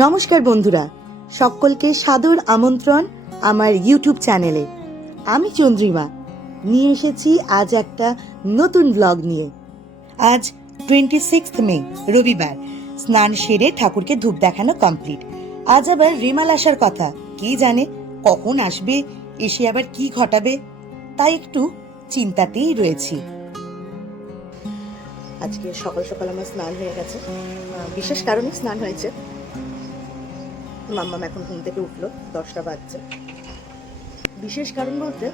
নমস্কার বন্ধুরা, সকলকে সাদর আমন্ত্রণ আমার ইউটিউব চ্যানেলে। আমি চন্দ্রিমা নিয়ে এসেছি আজ একটা নতুন ব্লগ নিয়ে। আজ 26 মে রবিবার, স্নান সেরে ঠাকুরকে ধূপ দেখানো কমপ্লিট। আজ আবার রিমাল আসার কথা, কে জানে কখন আসবে, এসে আবার কি ঘটাবে, তাই একটু চিন্তাতেই রয়েছি। আজকে সকাল সকাল আমার স্নান হয়ে গেছে, বিশেষ কারণে স্নান হয়েছে। মাম্মাম এখন ঘুম থেকে উঠলো, 10টা বাজছে। বিশেষ কারণ বলতে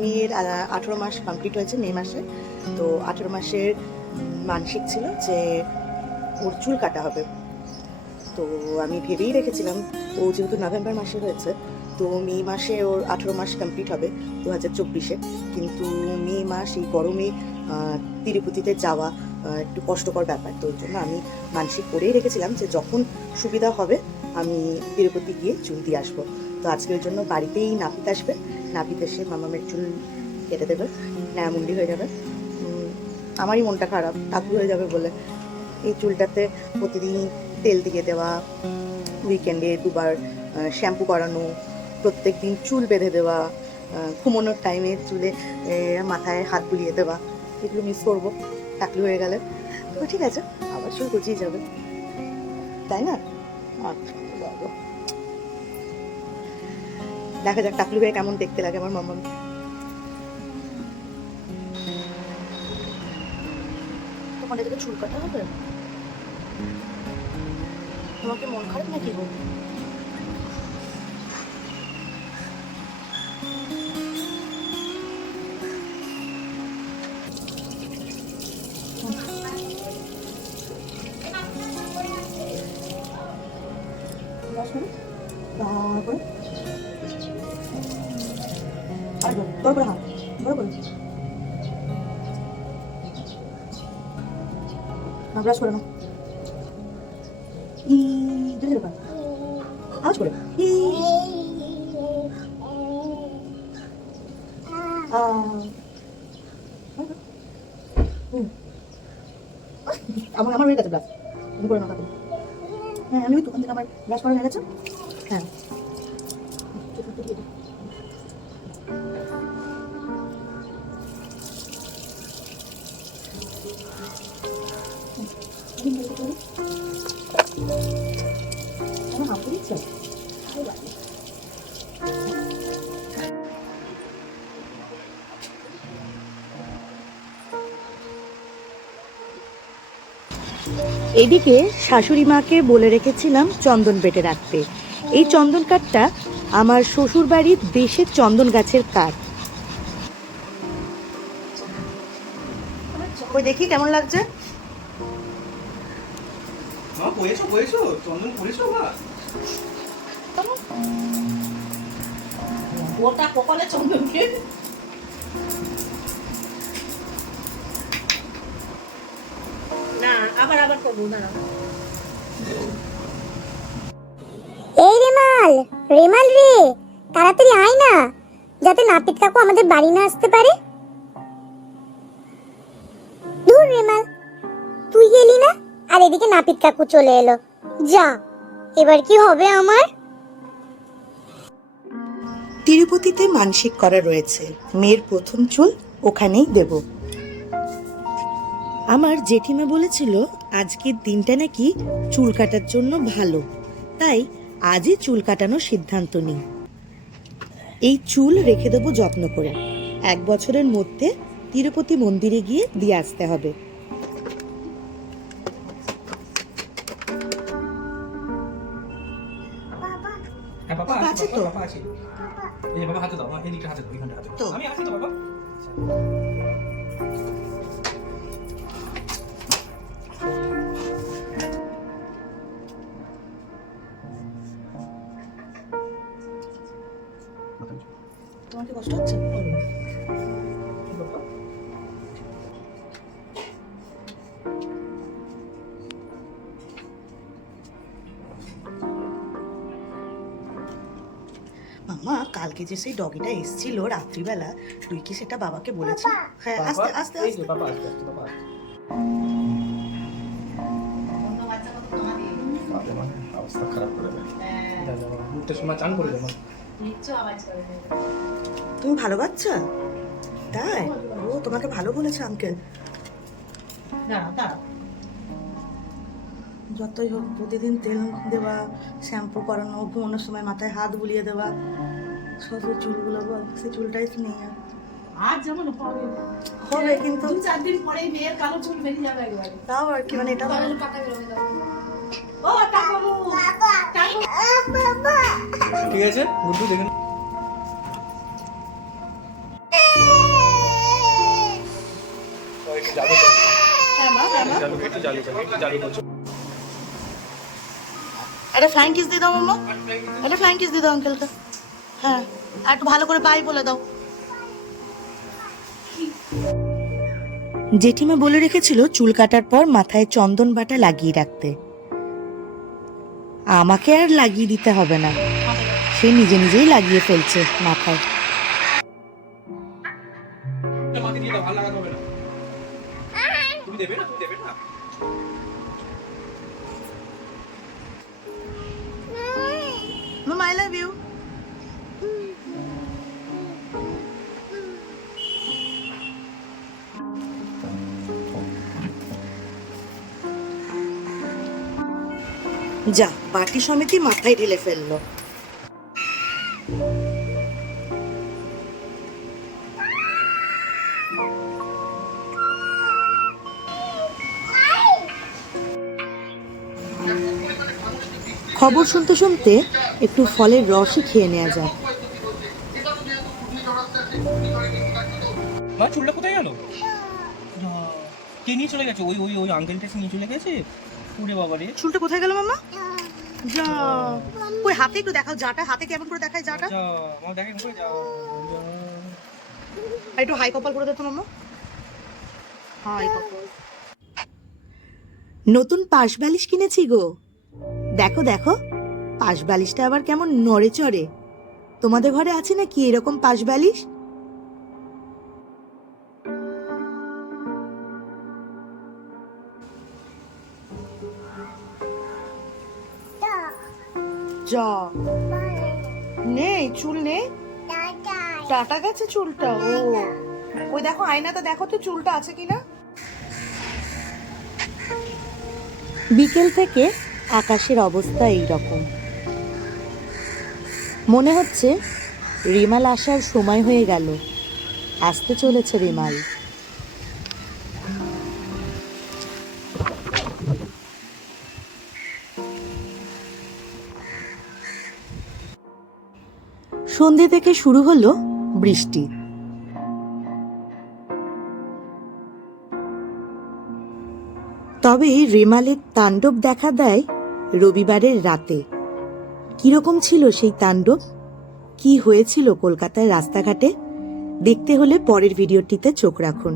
মেয়ের 18 মাস কমপ্লিট হয়েছে মে মাসে। তো 18 মাসের মানসিক ছিল যে ওর চুল কাটা হবে। তো আমি ভেবেই রেখেছিলাম, ও যেহেতু নভেম্বর মাসে হয়েছে, তো মে মাসে ওর 18 মাস কমপ্লিট হবে 2024-এ। কিন্তু মে মাস এই গরমে তিরুপতিতে যাওয়া একটু কষ্টকর ব্যাপার। তো ওই জন্য আমি মানসিক করেই রেখেছিলাম যে যখন সুবিধা হবে আমি তিরুপতি গিয়ে চুল দিয়ে আসবো। তো আজকে ওই জন্য বাড়িতেই নাপিত আসবে, নাপিত এসে মামামের চুল কেটে দেবে, নয়ামুন্ডি হয়ে যাবে। আমারই মনটা খারাপ, ঠাকুর হয়ে যাবে বলে। এই চুলটাতে প্রতিদিন তেল দিয়ে দেওয়া, উইকেন্ডে 2বার শ্যাম্পু করানো, প্রত্যেক দিন চুল বেঁধে দেওয়া, ঘুমানোর টাইমে চুলে মাথায় হাত বুলিয়ে দেওয়া, এগুলো মিস করবো টাকলু হয়ে গেলে। তো ঠিক আছে, আবার চুল গজিয়ে যাবে, তাই না? দেখা যাক টাকলু হয়ে কেমন দেখতে লাগে আমার মাম্মা। তোমার এদিকে চুল কাটা হবে? তোমাকে মন খারাপ নাকি গো? ব্রাশ করে না, আওয়াজ করে আমার হয়ে গেছে ব্রাশ, তুমি করে না। হ্যাঁ, আমি দোকান থেকে আমার ব্রাশ করা হয়ে গেছে। হ্যাঁ, এদিকে শাশুড়ি মাকে বলে রেখেছিলাম চন্দন বেটে রাখতে। এই চন্দন কাঠটা আমার শ্বশুর বাড়ির দেশের চন্দন গাছের কাঠ। ওই দেখি কেমন লাগছে। ওটা কপালে চন্দন কে না, আবার করবো না। এই রেমাল, রেমাল রে, তাড়াতাড়ি আয় না, যাতে নাপিত কাকু আমাদের বাড়ি না আসতে পারে। দূর রেমাল, তুই গেলি না, আর এদিকে নাপিত কাকু চলে এলো। যা, এবার কি হবে আমার? তিরুপতিতে মানসিক করা রয়েছে, মেয়ের প্রথম চুল ওখানেই দেব। আমার জেঠিমা বলেছিল আজকের দিনটা নাকি চুল কাটার জন্য ভালো, তাই আজই চুল কাটানোর সিদ্ধান্ত নিই। এই চুল রেখে দেবো যত্ন করে, 1 বছরের মধ্যে তিরুপতি মন্দিরে গিয়ে দিয়ে আসতে হবে। আছে তো? এই বাবা হাতে দাও, এদিকে হাতে দাও, এখানটা হাতে দাও। আমি আছি তো বাবা। তোমার কি কষ্ট হচ্ছে? মামা, কালকে যে সেই ডগিটা এসেছিল রাত্রিবেলা, তুই কি সেটা বাবাকে বলেছিস? হ্যাঁ, আস্তে আস্তে আস্তে। বাবা আস্তে আস্তে বাবা। মানে অবস্থা খারাপ করে দেয় মুখটা সময় চান করে দেয় তুমি ভালো বাচ্চা, তাই? ও তোমাকে ভালো বলেছে আঙ্কেল। যতই হোক প্রতিদিন তেল দেওয়া, শ্যাম্পু করানো, ঘুমানোর সময় মাথায় হাত বুলিয়ে দেওয়া, সব ওই চুলগুলো বল, সে চুলটাই তো নেই আর। আর যেমন হবে হবে কিন্তু 2-4 দিন পরেই মেয়ের কালো চুল বেরিয়ে যাবে একবারে। তাও আর কি, মানে এটা ও টাকাবু ঠিক আছে গুড্ডু দেখেন একটা ফ্লাইং কিস দিয়ে দাও মাম্মা, একটা ফ্লাইং কিস দিয়ে দাও আঙ্কেলকে। হ্যাঁ, আর একটু ভালো করে বাই বলে দাও। জেঠিমা বলে রেখেছিল চুল কাটার পর মাথায় চন্দন বাটা লাগিয়ে রাখতে। আমাকে আর লাগিয়ে দিতে হবে না, সে নিজে নিজেই লাগিয়ে ফেলছে মাথায়। মাটি দিয়ে দাও, ভালো লাগাতে হবে না। তুমি দেবে না, তুমি দেবে না। মামা আই লাভ ইউ। যা, বাটি সমেতই মাথায় ঢেলে ফেললো। খবর শুনতে শুনতে একটু ফলের রসই খেয়ে নেওয়া যায়। মা চুলটা কোথায় গেল? কে নিয়ে চলে গেছে? ওই ওই ওই আঙ্কেলটা নিয়ে চলে গেছে। ওরে বাবা রে, চুলটা কোথায় গেল মামা? যা, ওই হাতে একটু দেখাও, যাটা হাতে কেমন করে দেখায় যাটা। যা মা দেখেন কই যা। একটু হাই কপাল করে দে তো মামা, হাই কপাল। নতুন পাশ বালিশ কিনেছি গো, দেখো দেখো পাশ বালিশটা আবার কেমন নড়ে চড়ে। তোমাদের ঘরে আছে নাকি এরকম পাশ বালিশ? যা, নেই চুল নেই, টাটা গেছে চুলটা। ও ওই দেখো আয়নাতে দেখো তো চুলটা আছে কিনা। বিকেল থেকে আকাশের অবস্থা এই রকম। মনে হচ্ছে রিমাল আসার সময় হয়ে গেল, আসতে চলেছে রিমাল। সন্ধে থেকে শুরু হলো বৃষ্টি। তবে রেমালের তাণ্ডব দেখা দেয় রবিবারের রাতে। কিরকম ছিল সেই তাণ্ডব, কি হয়েছিল কলকাতার রাস্তাঘাটে, দেখতে হলে পরের ভিডিওটিতে চোখ রাখুন।